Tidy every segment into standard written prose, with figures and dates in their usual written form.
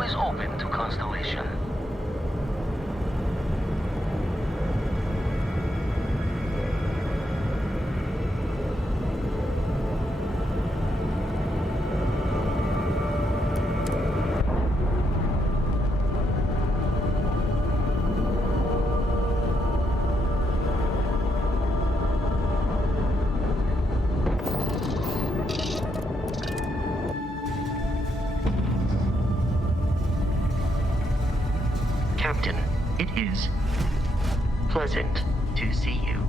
always open to Constellation. Captain, it is pleasant to see you.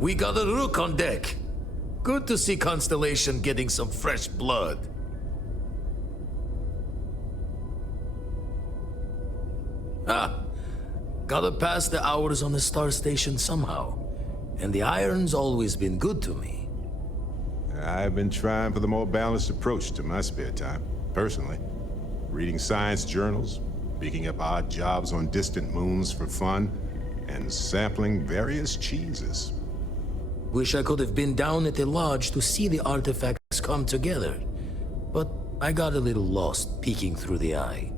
We got a rook on deck. Good to see Constellation getting some fresh blood. Ah, gotta pass the hours on the star station somehow. And the iron's always been good to me. I've been trying for the more balanced approach to my spare time, personally. Reading science journals, picking up odd jobs on distant moons for fun, and sampling various cheeses. Wish I could have been down at the lodge to see the artifacts come together. But I got a little lost peeking through the eye.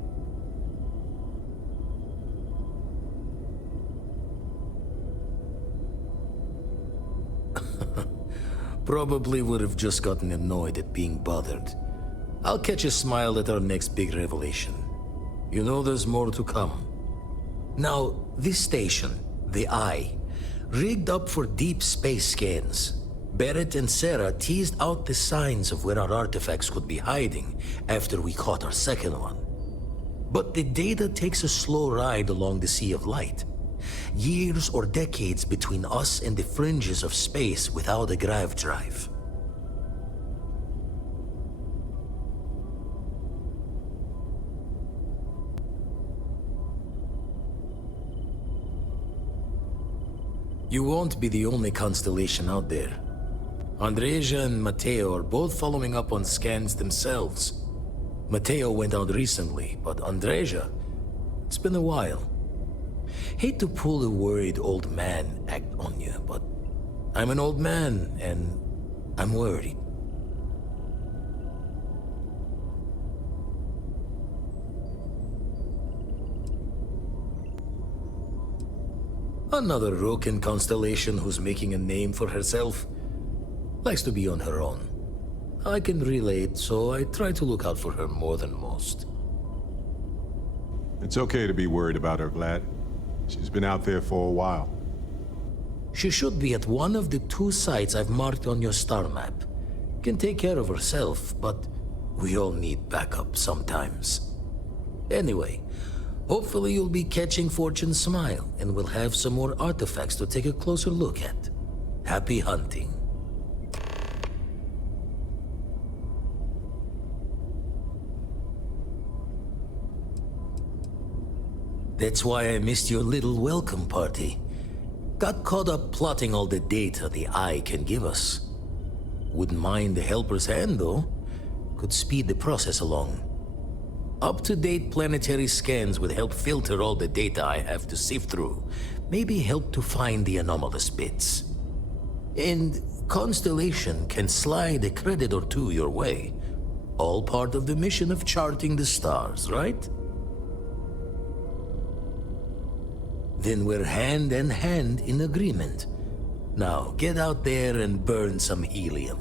Probably would have just gotten annoyed at being bothered. I'll catch a smile at our next big revelation. You know there's more to come. Now, this station, the Eye, rigged up for deep space scans. Barrett and Sarah teased out the signs of where our artifacts could be hiding after we caught our second one. But the data takes a slow ride along the Sea of Light. Years or decades between us and the fringes of space without a grav drive. You won't be the only constellation out there. Andreja and Matteo are both following up on scans themselves. Matteo went out recently, but Andreja, it's been a while. Hate to pull the worried old man act on you, but I'm an old man and I'm worried. Another rook in Constellation who's making a name for herself. Likes to be on her own. I can relate, so I try to look out for her more than most. It's okay to be worried about her, Vlad. She's been out there for a while. She should be at one of the 2 sites I've marked on your star map. Can take care of herself, but we all need backup sometimes. Anyway, hopefully you'll be catching Fortune's smile, and we'll have some more artifacts to take a closer look at. Happy hunting. That's why I missed your little welcome party. Got caught up plotting all the data the Eye can give us. Wouldn't mind the helper's hand, though. Could speed the process along. Up-to-date planetary scans would help filter all the data I have to sift through. Maybe help to find the anomalous bits. And Constellation can slide a credit or 2 your way. All part of the mission of charting the stars, right? Then we're hand in hand in agreement. Now, get out there and burn some helium.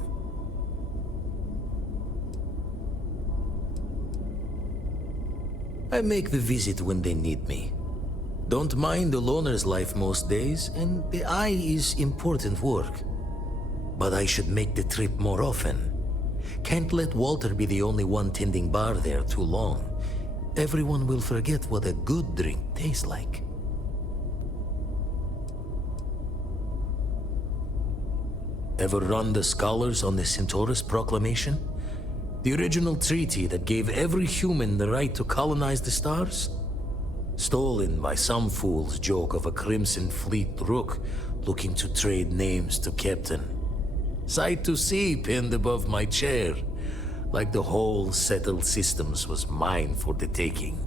I make the visit when they need me. Don't mind the loner's life most days, and the Eye is important work. But I should make the trip more often. Can't let Walter be the only one tending bar there too long. Everyone will forget what a good drink tastes like. Ever run the scholars on the Centaurus Proclamation? The original treaty that gave every human the right to colonize the stars? Stolen by some fool's joke of a Crimson Fleet rook looking to trade names to Captain. Sight to see pinned above my chair, like the whole settled systems was mine for the taking.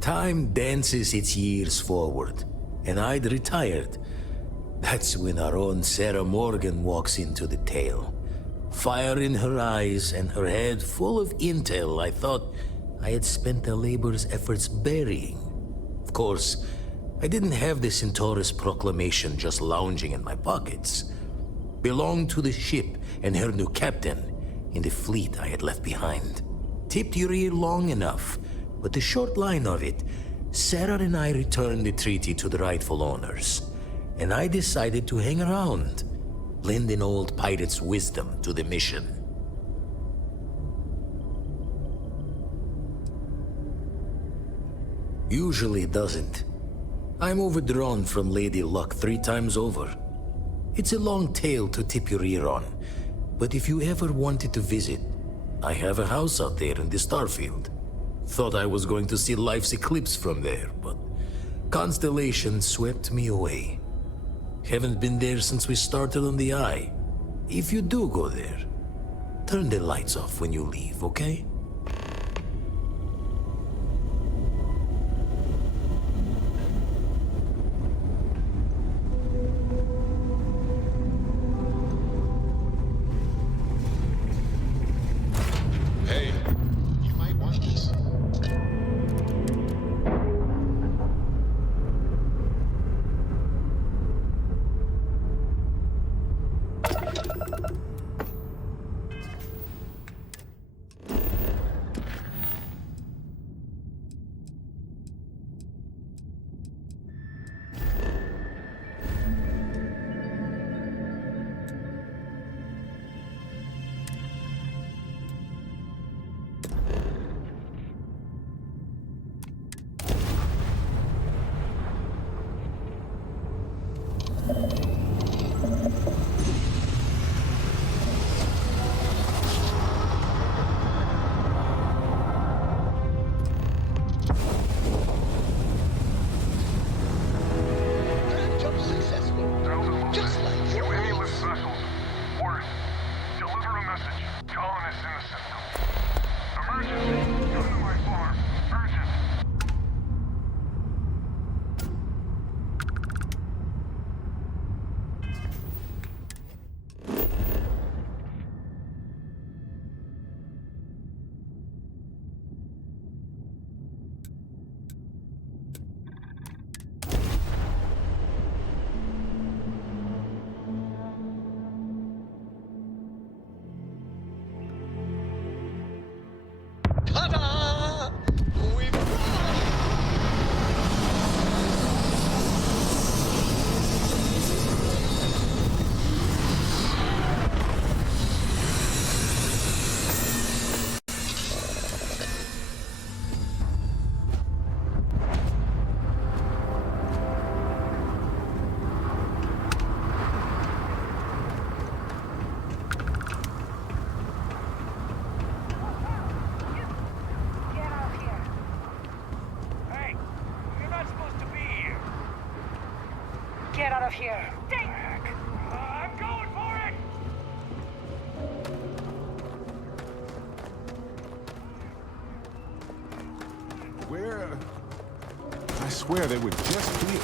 Time dances its years forward, and I'd retired. That's when our own Sarah Morgan walks into the tale. Fire in her eyes and her head full of intel I thought I had spent a labor's efforts burying. Of course, I didn't have the Centaurus proclamation just lounging in my pockets. Belonged to the ship and her new captain in the fleet I had left behind. Tipped your ear long enough, but the short line of it, Sarah and I returned the treaty to the rightful owners, and I decided to hang around, lend an old pirate's wisdom to the mission. Usually it doesn't. I'm overdrawn from Lady Luck 3 times over. It's a long tale to tip your ear on, but if you ever wanted to visit, I have a house out there in the Starfield. Thought I was going to see life's eclipse from there, but constellation swept me away. Haven't been there since we started on the Eye. If you do go there, turn the lights off when you leave, okay? Hey, you might want this. Jump successful. Just like your Aimless vessels. Worse. Deliver a message. Colonists in the system. Emergency. Come to my farm. Urgent. Ta-da! We've won! Get out here. Hey, you're not supposed to be here. Get out of here. Stay back. I'm going for it. Where? I swear they were just here.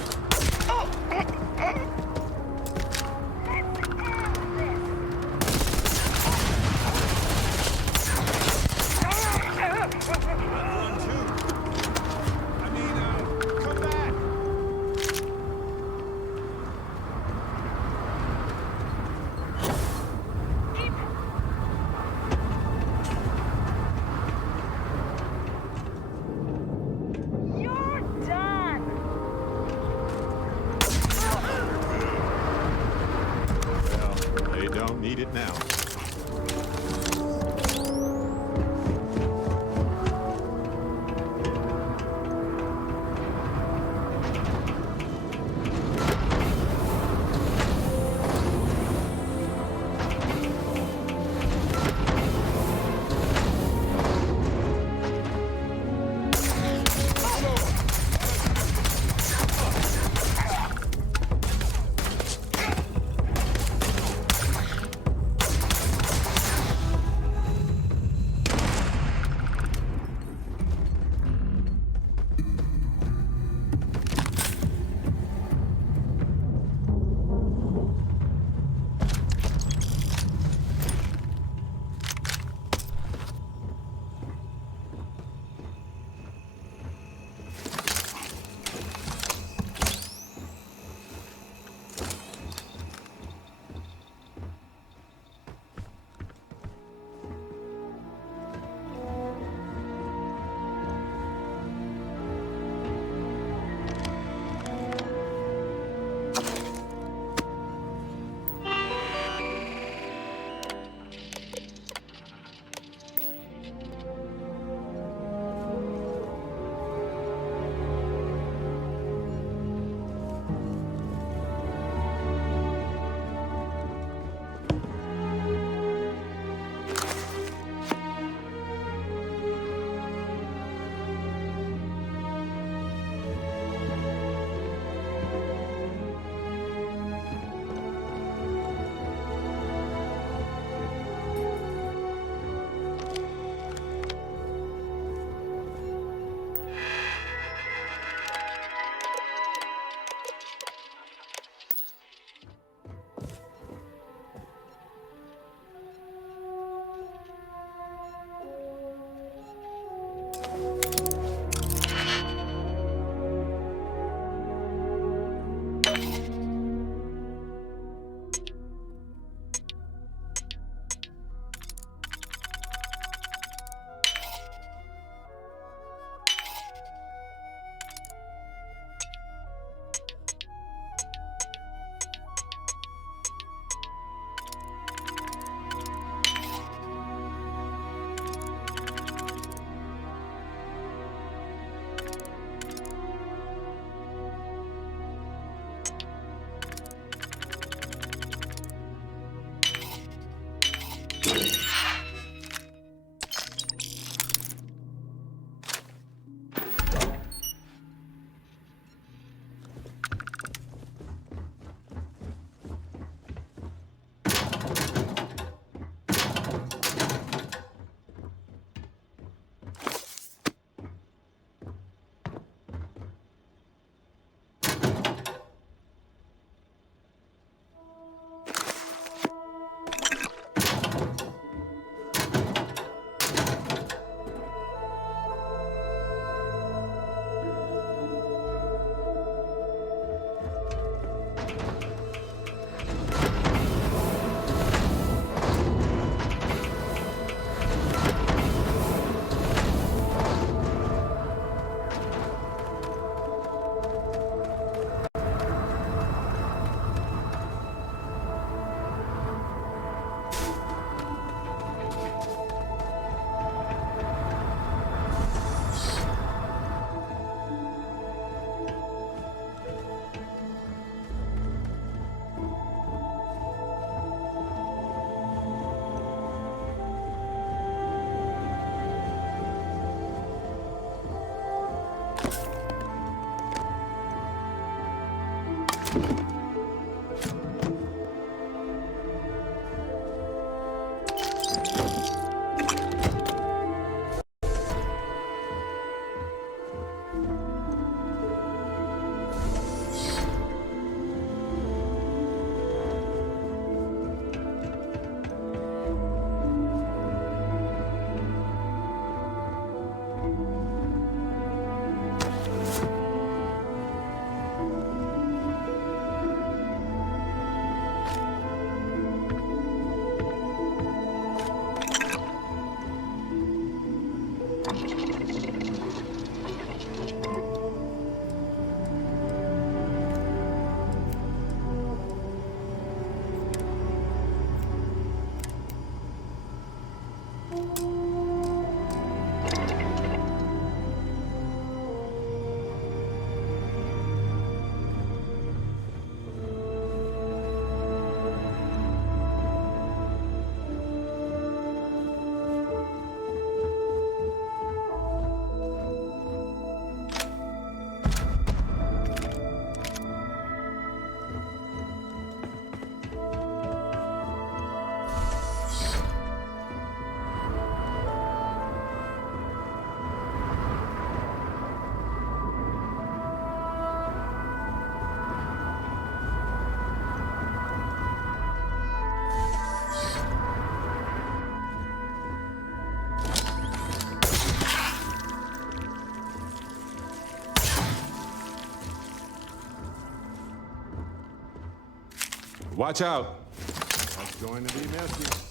One, two. I mean, come back. You're done. Well, they don't need it now. Watch out. That's going to be messy.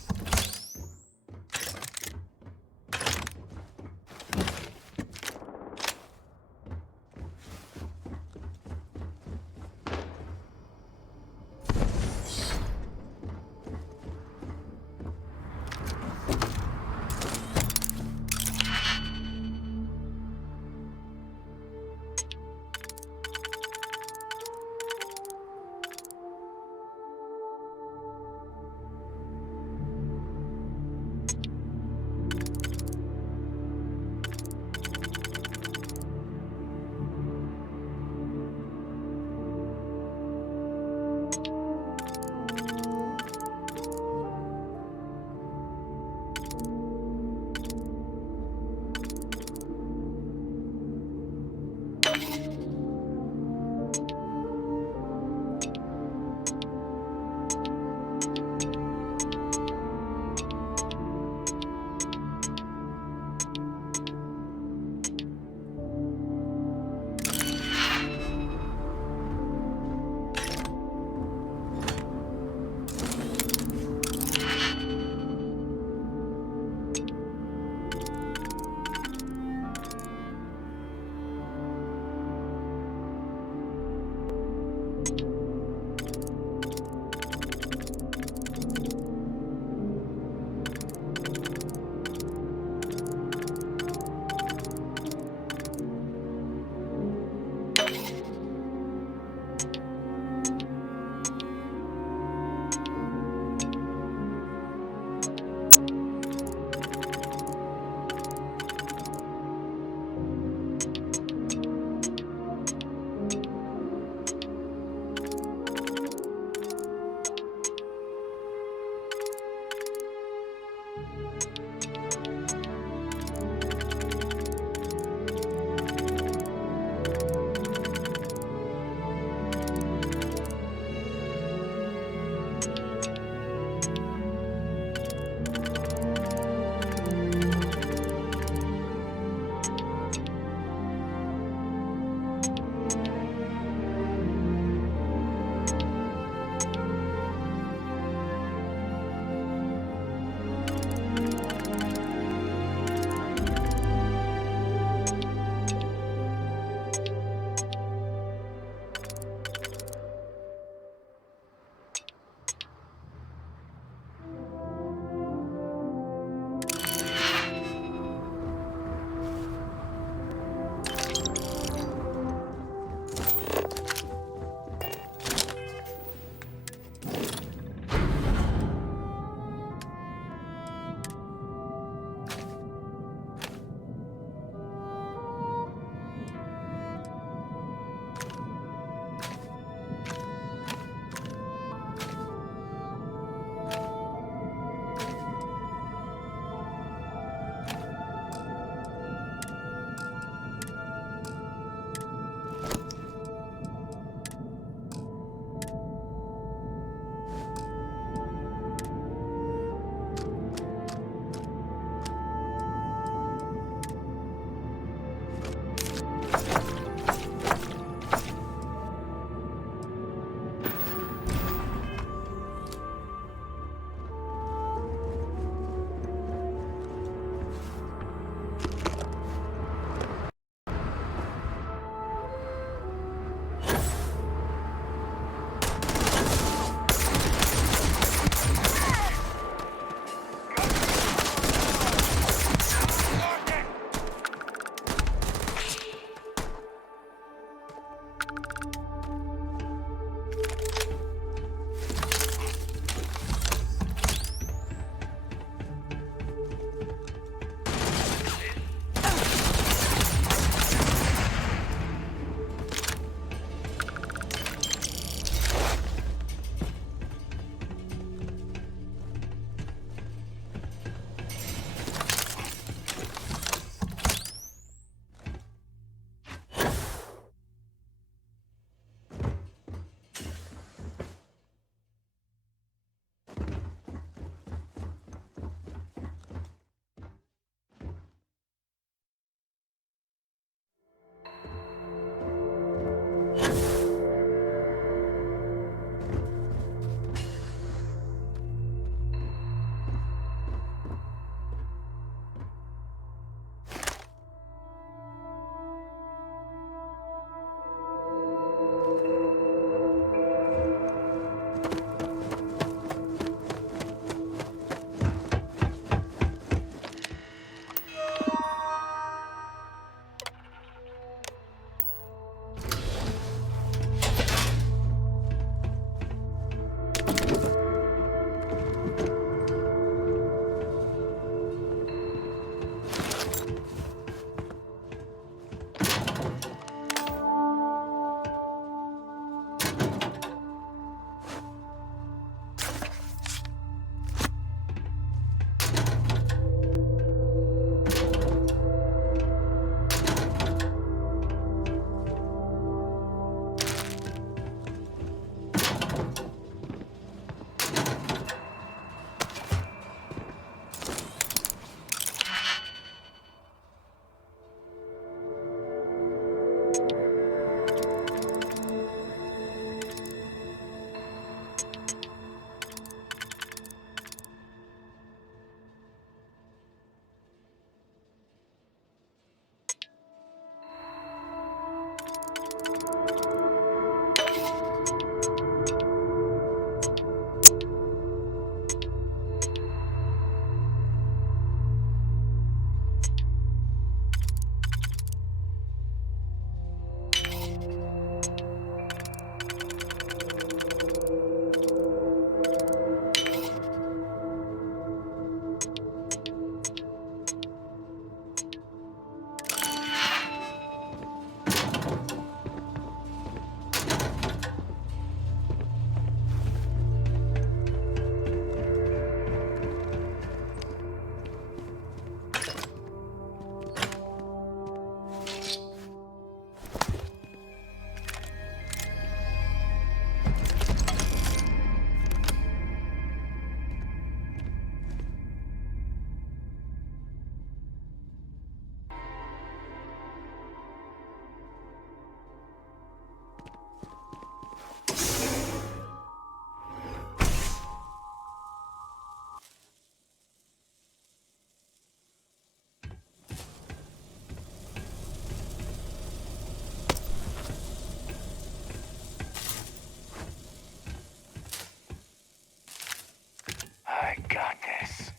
I got this.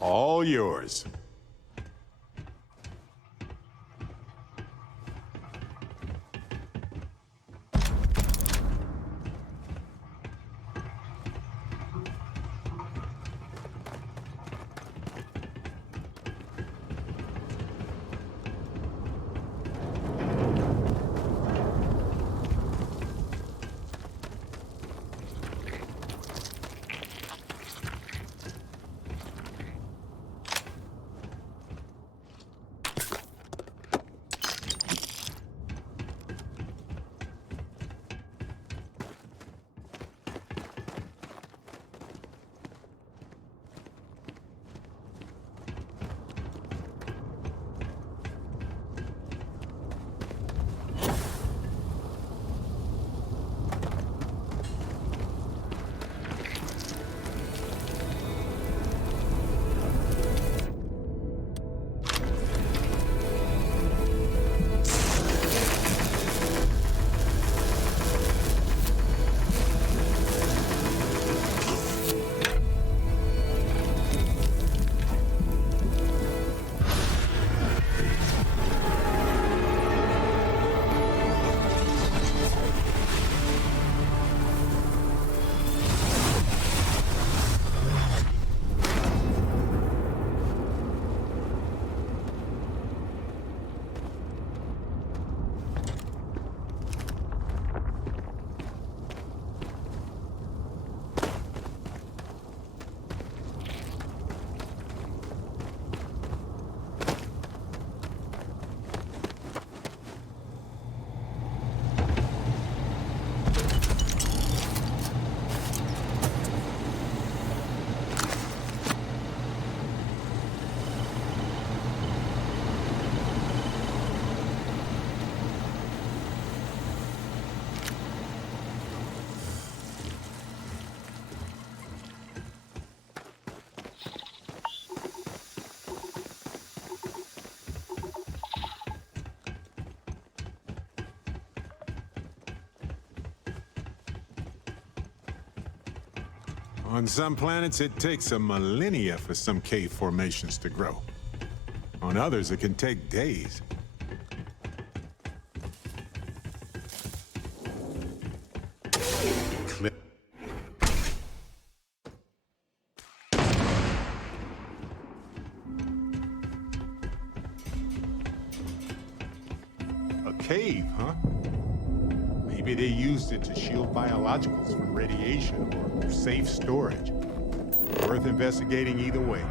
All yours. On some planets, it takes a millennia for some cave formations to grow. On others, it can take days. Cli- A cave, huh? Maybe they used it to shield biologicals from radiation or safe storage. Worth investigating either way.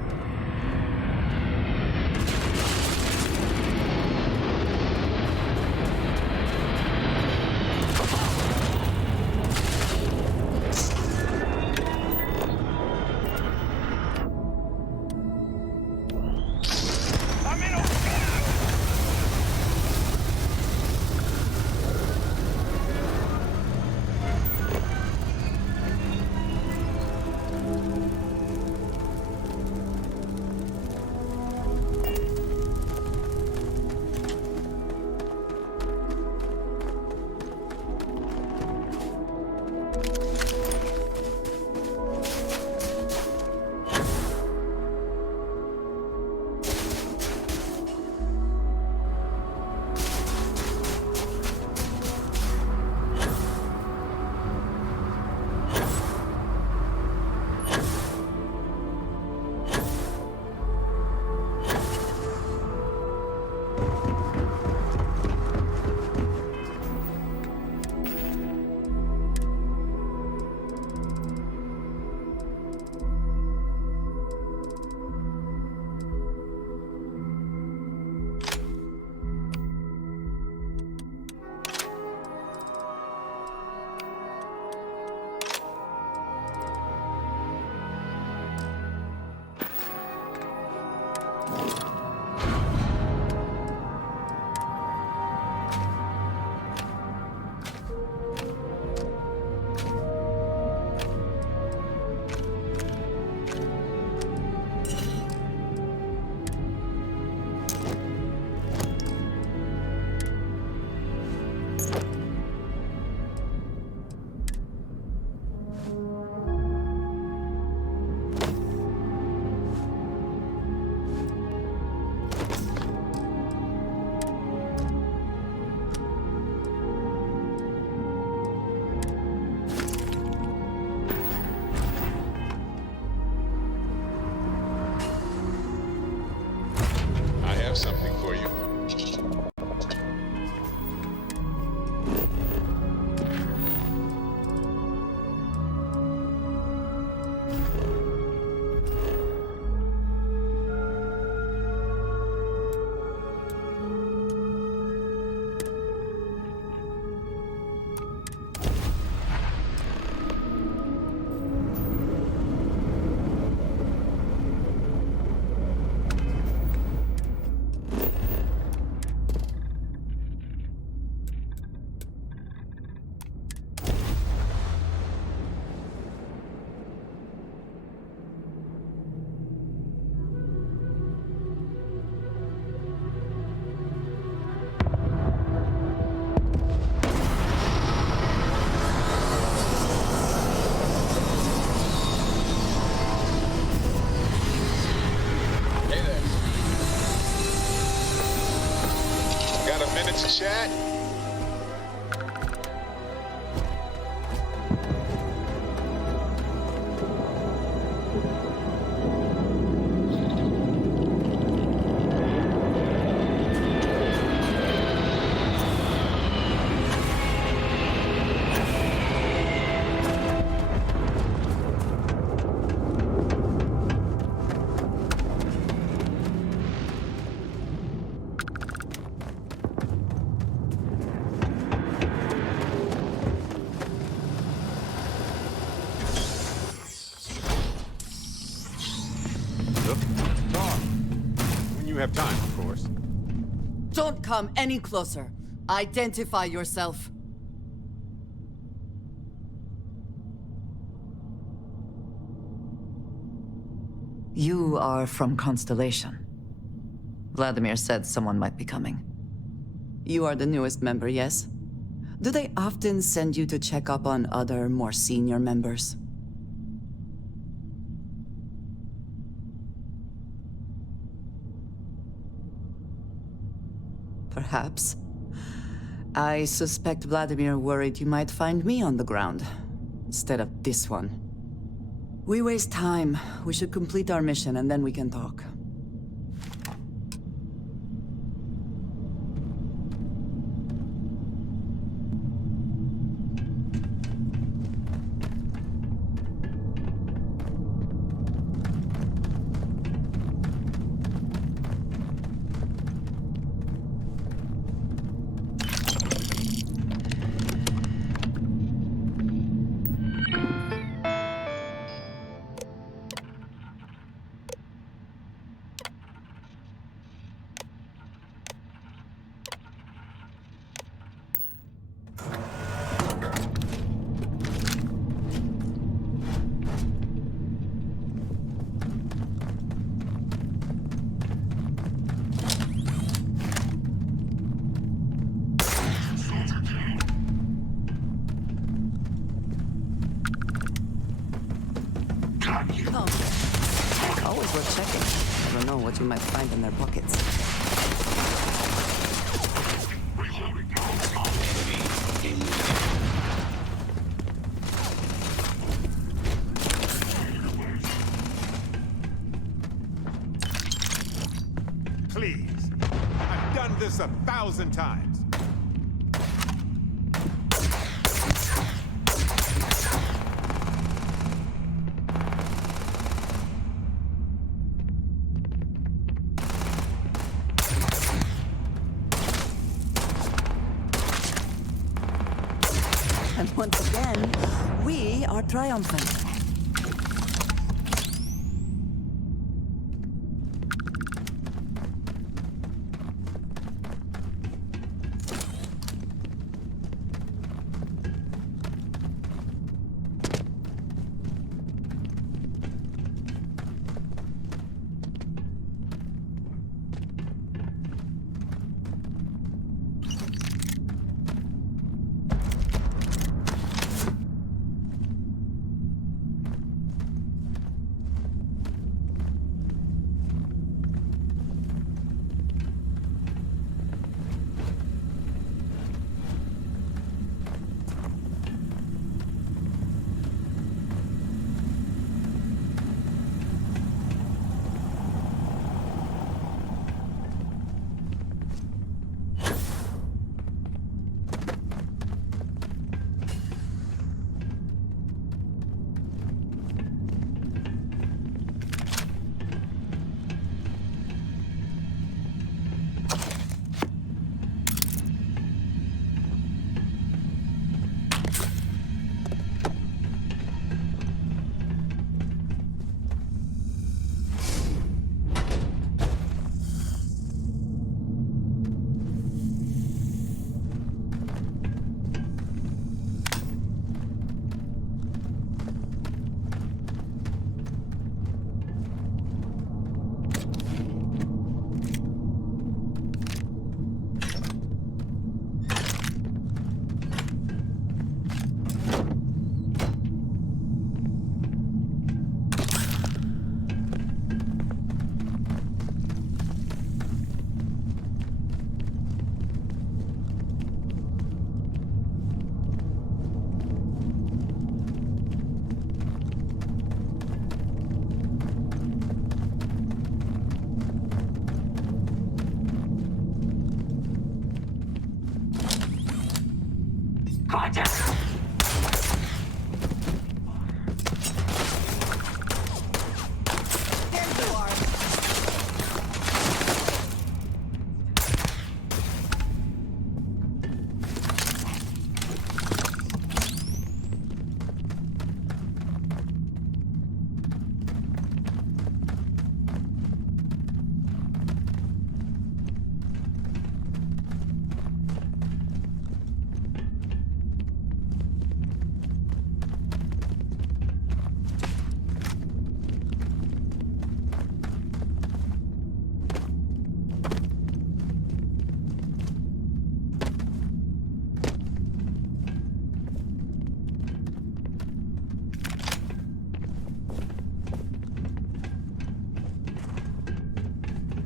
Something for you. Chat. You have time, of course. Don't come any closer. Identify yourself. You are from Constellation. Vladimir said someone might be coming. You are the newest member, yes? Do they often send you to check up on other, more senior members? perhaps. I suspect Vladimir worried you might find me on the ground, instead of this one. We waste time. We should complete our mission, and then we can talk. Always worth checking. Never know what you might find in their pockets. Please. I've done this 1,000 times. And once again, we are triumphant.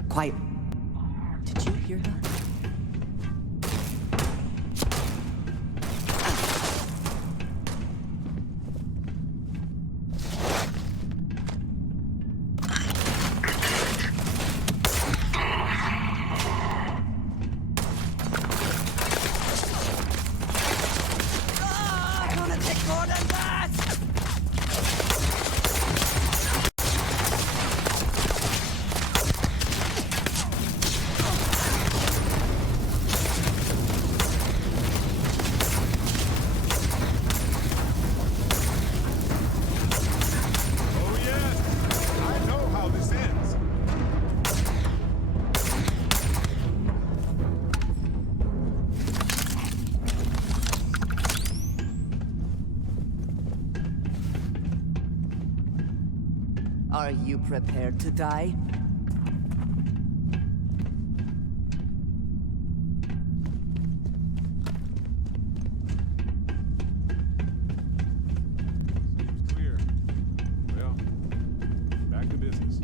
Quiet. Did you hear that? Are you prepared to die? Seems clear. Well, back to business.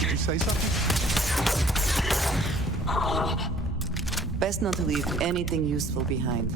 Did you say something? Best not to leave anything useful behind.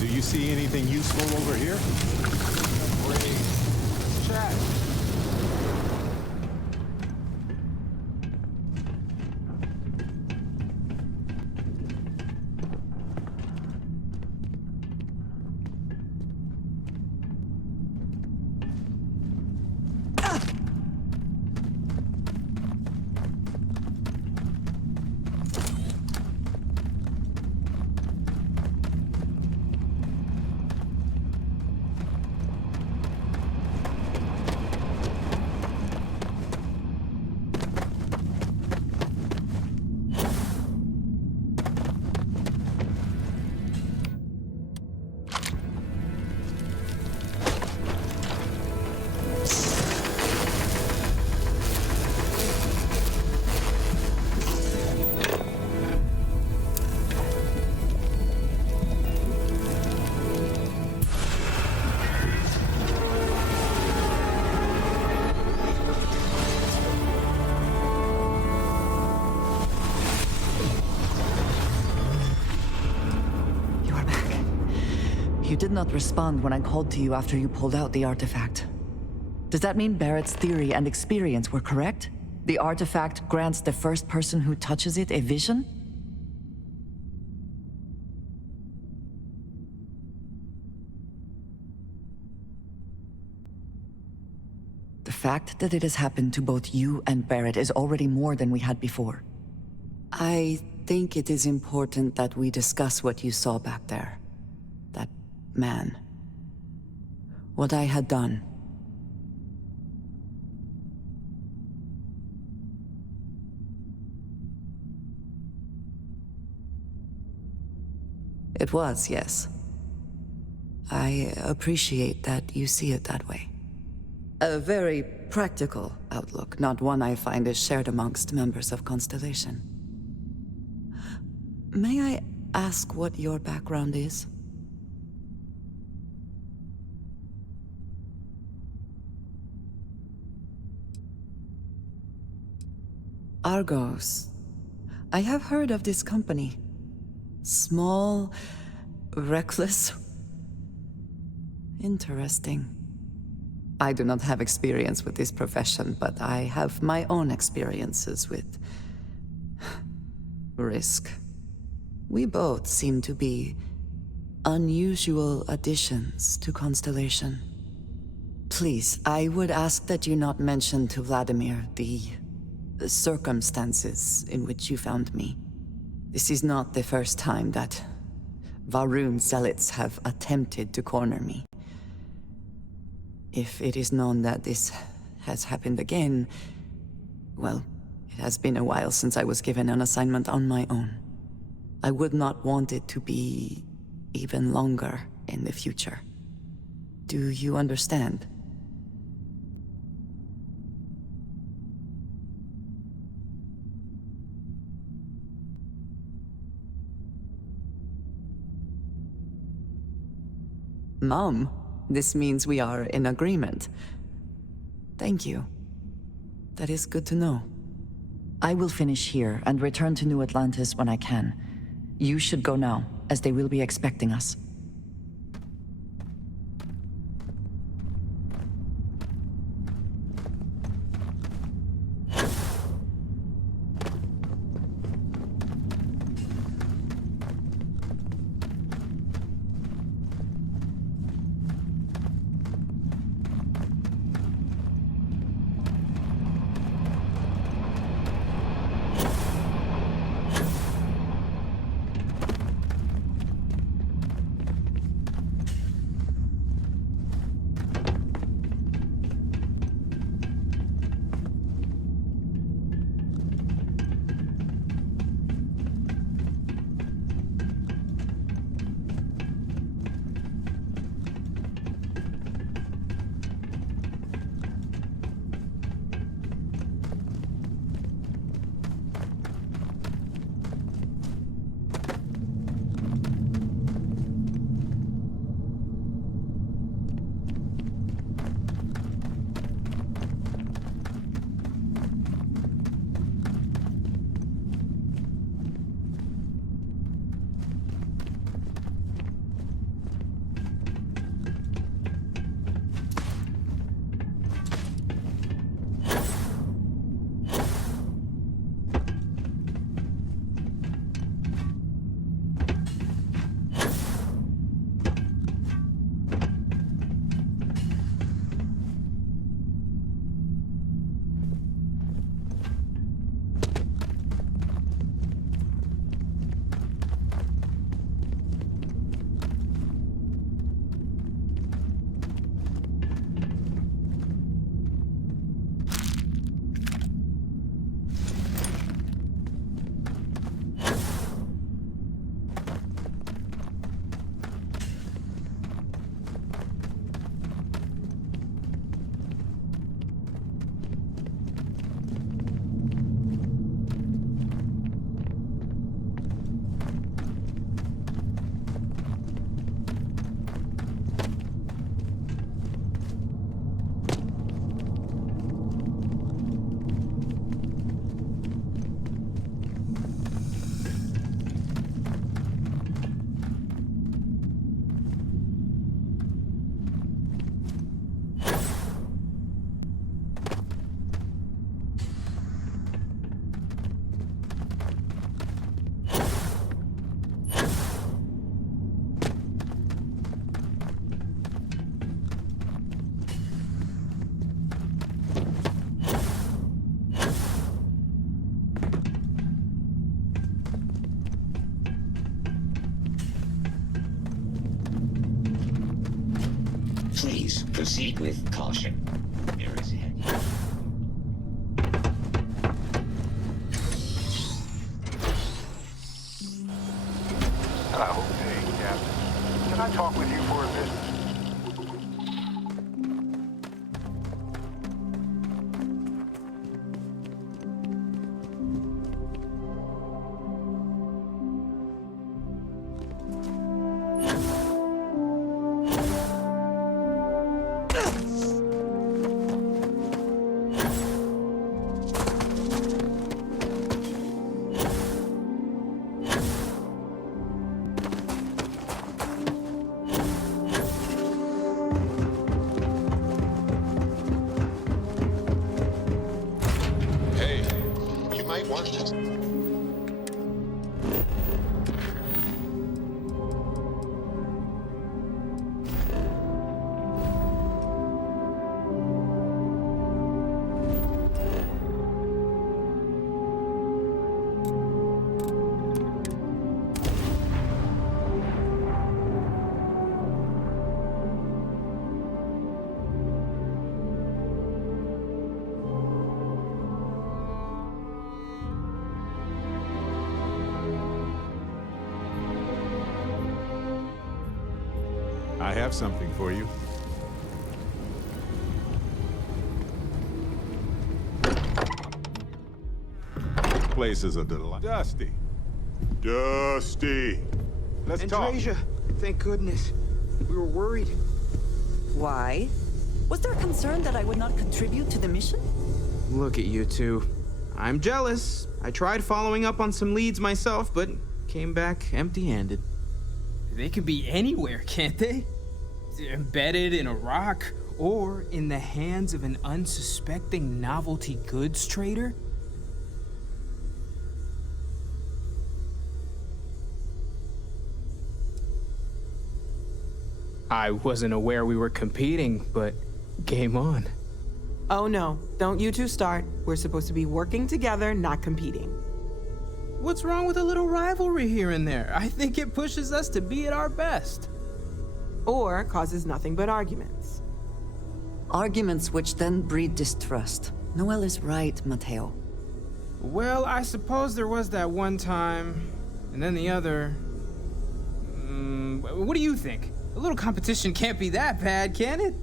Do you see anything useful over here? Chat. You did not respond when I called to you after you pulled out the artifact. Does that mean Barrett's theory and experience were correct? The artifact grants the first person who touches it a vision? The fact that it has happened to both you and Barrett is already more than we had before. I think it is important that we discuss what you saw back there. That man. What I had done. It was, yes. I appreciate that you see it that way. A very practical outlook, not one I find is shared amongst members of Constellation. May I ask what your background is? Argos. I have heard of this company. Small, reckless. Interesting. I do not have experience with this profession, but I have my own experiences with risk. We both seem to be unusual additions to Constellation. Please, I would ask that you not mention to Vladimir the circumstances in which you found me. This is not the first time that Varun zealots have attempted to corner me. If it is known that this has happened again, well, it has been a while since I was given an assignment on my own. I would not want it to be even longer in the future. Do you understand? Mom, this means we are in agreement. Thank you. That is good to know. I will finish here and return to New Atlantis when I can. You should go now, as they will be expecting us. Please proceed with caution. There is heavy. Okay, Captain. Can I talk with you for a business? I have something for you. Place is a delight. Dusty. Dusty. Let's talk. Andreja, thank goodness. We were worried. Why? Was there concern that I would not contribute to the mission? Look at you two. I'm jealous. I tried following up on some leads myself, but came back empty-handed. They can be anywhere, can't they? Embedded in a rock, or in the hands of an unsuspecting novelty goods trader? I wasn't aware we were competing, but game on. Oh no, don't you two start. We're supposed to be working together, not competing. What's wrong with a little rivalry here and there? I think it pushes us to be at our best. Or causes nothing but arguments. Arguments which then breed distrust. Noel is right, Mateo. Well, I suppose there was that one time, and then the other. What do you think? A little competition can't be that bad, can it?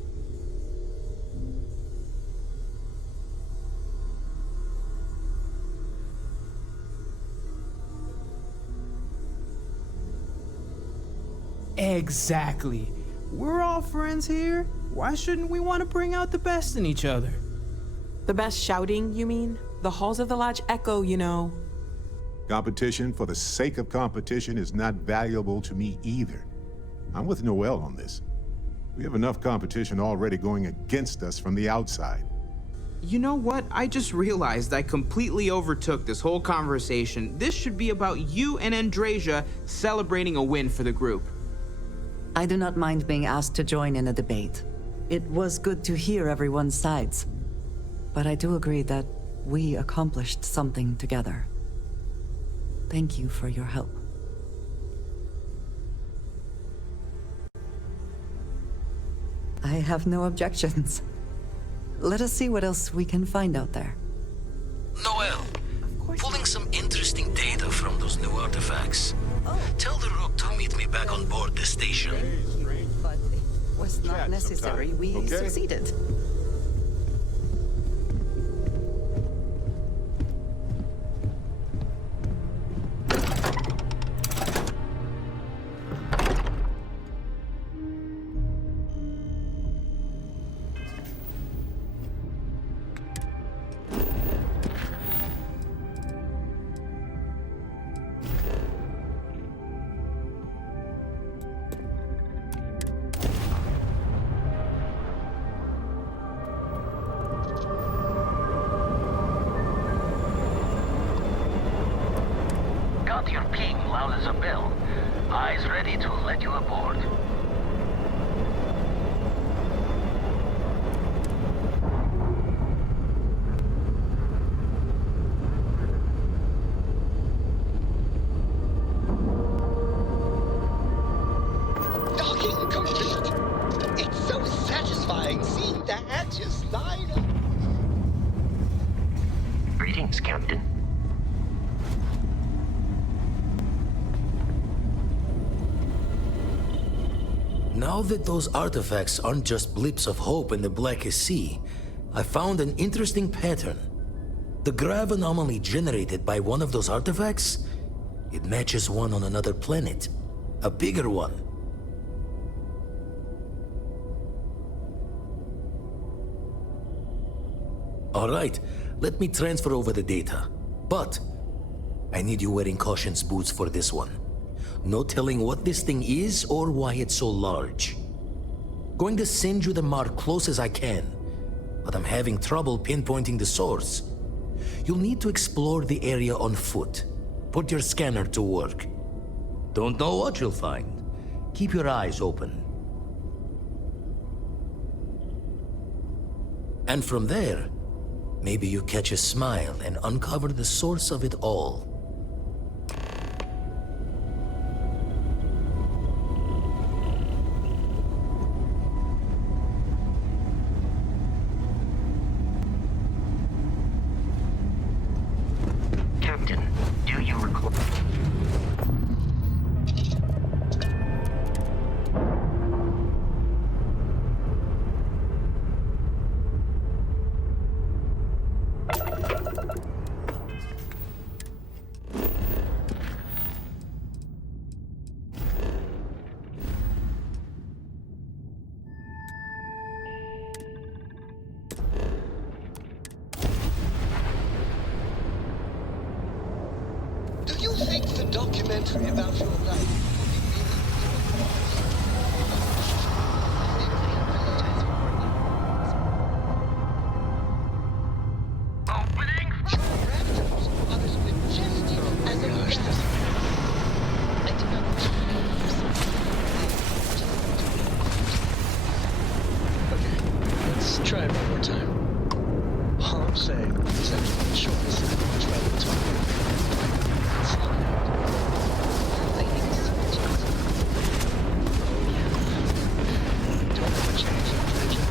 Exactly. We're all friends here. Why shouldn't we want to bring out the best in each other? The best shouting, you mean? The halls of the lodge echo, you know. Competition for the sake of competition is not valuable to me either. I'm with Noel on this. We have enough competition already going against us from the outside. You know what? I just realized I completely overtook this whole conversation. This should be about you and Andreja celebrating a win for the group. I do not mind being asked to join in a debate. It was good to hear everyone's sides. But I do agree that we accomplished something together. Thank you for your help. I have no objections. Let us see what else we can find out there. Noel, pulling some interesting data from those new artifacts. Tell the Rook to meet me back on board the station. But it was not necessary. We succeeded. Got your ping loud as a bell. Eyes ready to let you aboard. Docking complete. It's so satisfying seeing the hatches line up. Greetings, Captain. Now that those artifacts aren't just blips of hope in the blackest sea, I found an interesting pattern. The grav anomaly generated by one of those artifacts, it matches one on another planet. A bigger one. All right, let me transfer over the data. But I need you wearing caution's boots for this one. No telling what this thing is or why it's so large. Going to send you the mark close as I can, but I'm having trouble pinpointing the source. You'll need to explore the area on foot. Put your scanner to work. Don't know what you'll find. Keep your eyes open. And from there, maybe you catch a smile and uncover the source of it all. Captain, do you recall? documentary about your life would be really, Opening! your raptors are as majestic as a dragon. I do not wish to be Okay, let's try it one more time. All I'm saying is that for the choice, I'd much rather talk and slow down. ladies and gentlemen. Oh yeah. Don't ever change that, Bridget.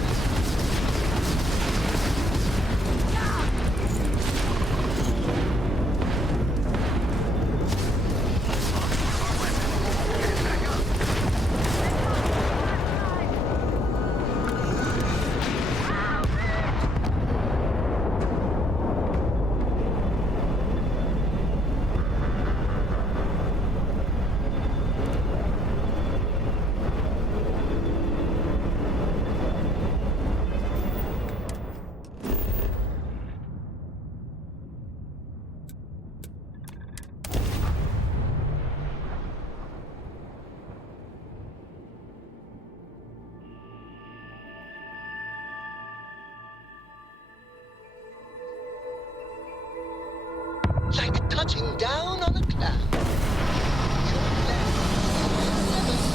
Like touching down on a cloud. Your land will never be.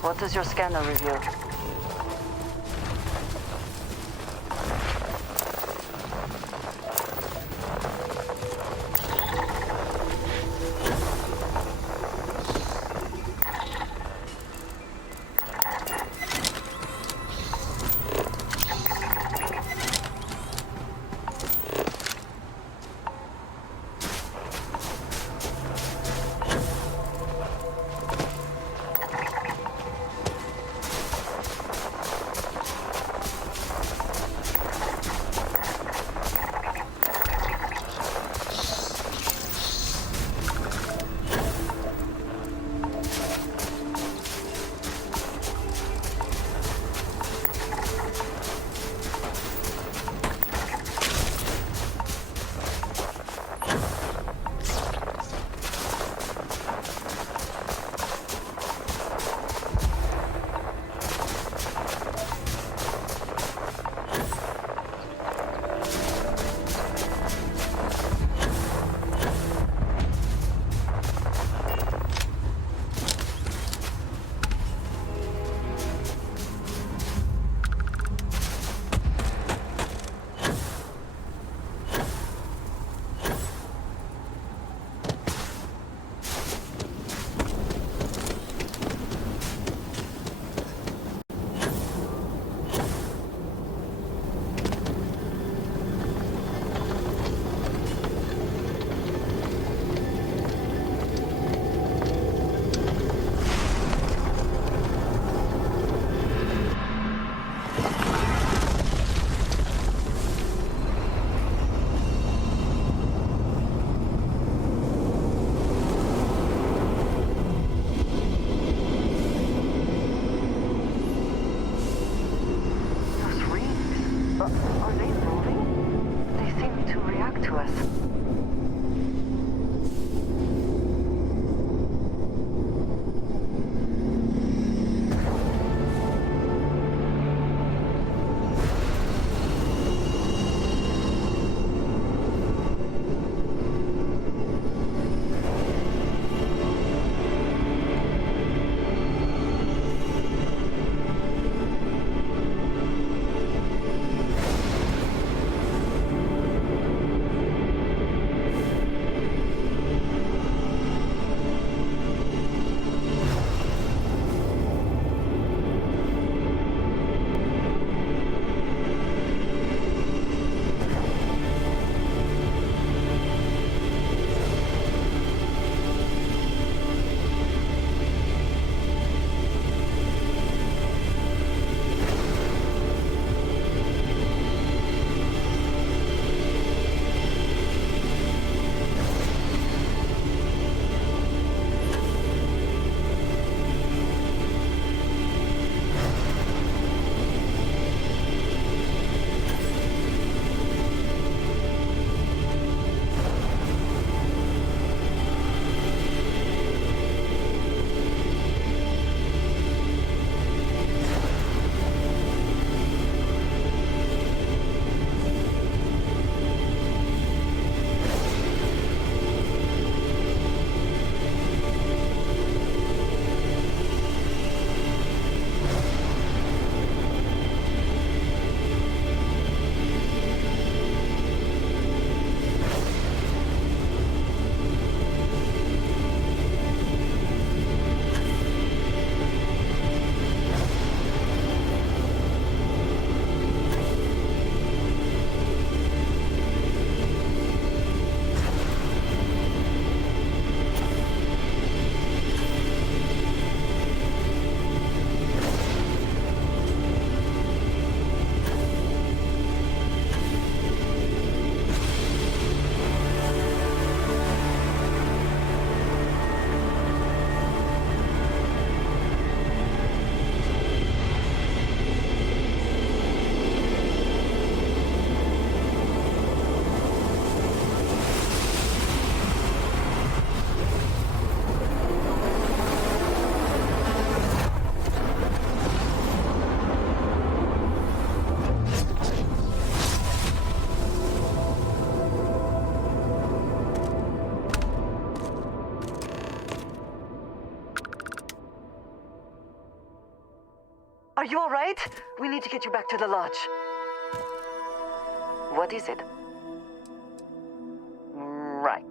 What does your scanner reveal? you all right? We need to get you back to the lodge. What is it? Right.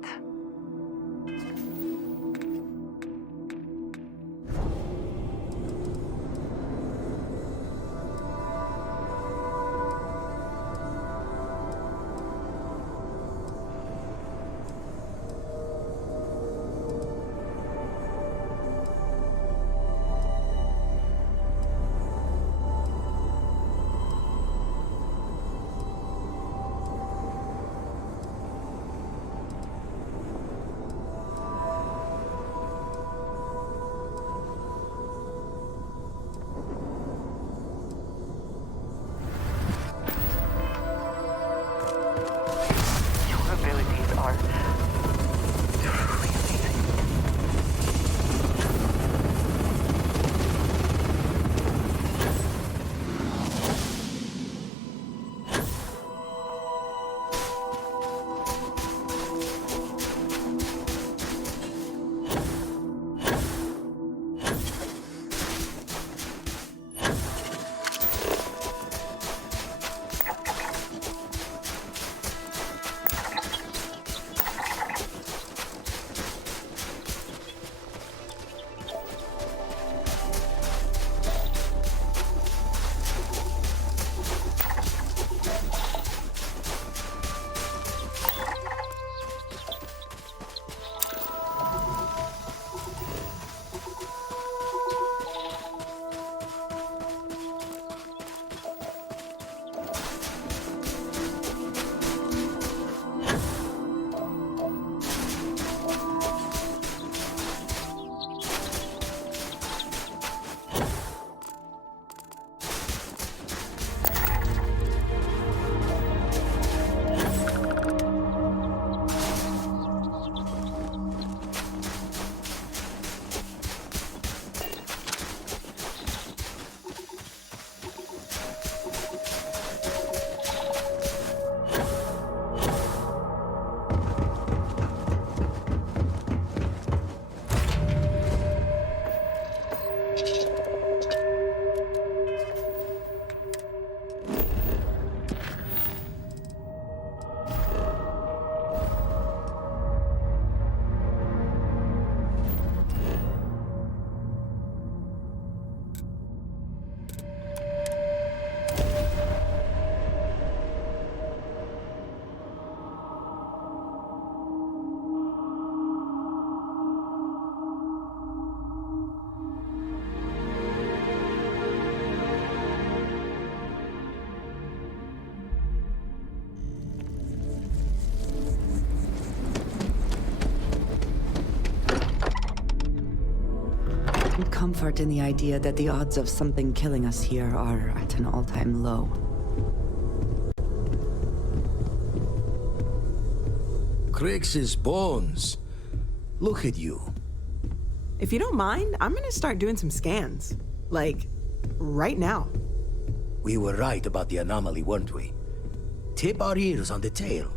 Comfort in the idea that the odds of something killing us here are at an all-time low. Crix's bones. Look at you. If you don't mind, I'm gonna start doing some scans. Like, right now. We were right about the anomaly, weren't we? Tip our ears on the tail.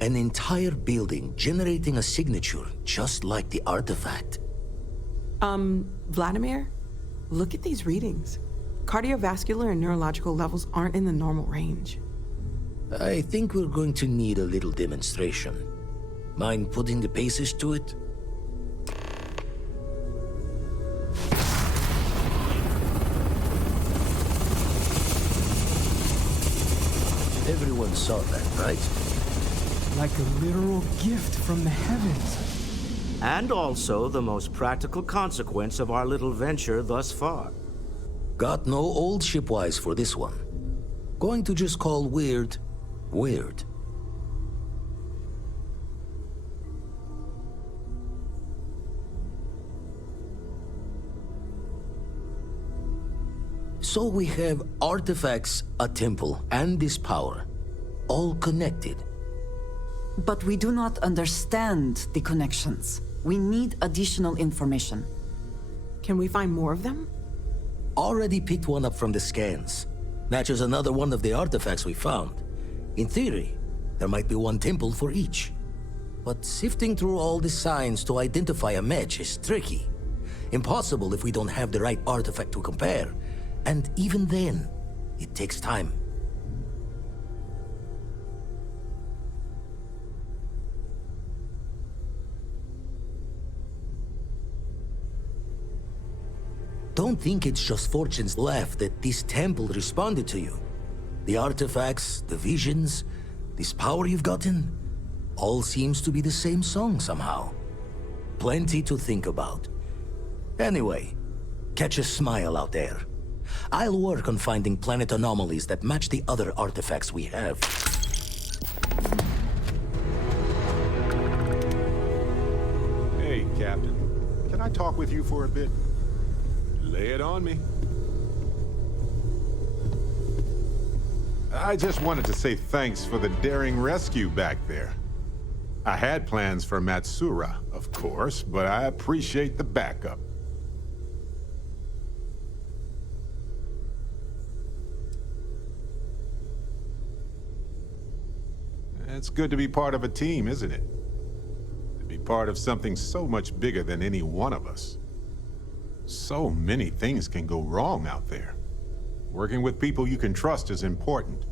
An entire building generating a signature just like the artifact. Vladimir, look at these readings. Cardiovascular and neurological levels aren't in the normal range. I think we're going to need a little demonstration. Mind putting the paces to it? Everyone saw that, right? Like a literal gift from the heavens. And also the most practical consequence of our little venture thus far. Got no old shipwise for this one. Going to just call weird, weird. So we have artifacts, a temple, and this power, all connected. But we do not understand the connections. We need additional information. Can we find more of them? Already picked one up from the scans. Matches another one of the artifacts we found. In theory, there might be one temple for each. But sifting through all the signs to identify a match is tricky. Impossible if we don't have the right artifact to compare. And even then, it takes time. Don't think it's just Fortune's left that this temple responded to you. The artifacts, the visions, this power you've gotten, all seems to be the same song somehow. Plenty to think about. Anyway, catch a smile out there. I'll work on finding planet anomalies that match the other artifacts we have. Hey, Captain. Can I talk with you for a bit? Lay it on me. I just wanted to say thanks for the daring rescue back there. I had plans for Matsura, of course, but I appreciate the backup. It's good to be part of a team, isn't it? To be part of something so much bigger than any one of us. So many things can go wrong out there. Working with people you can trust is important.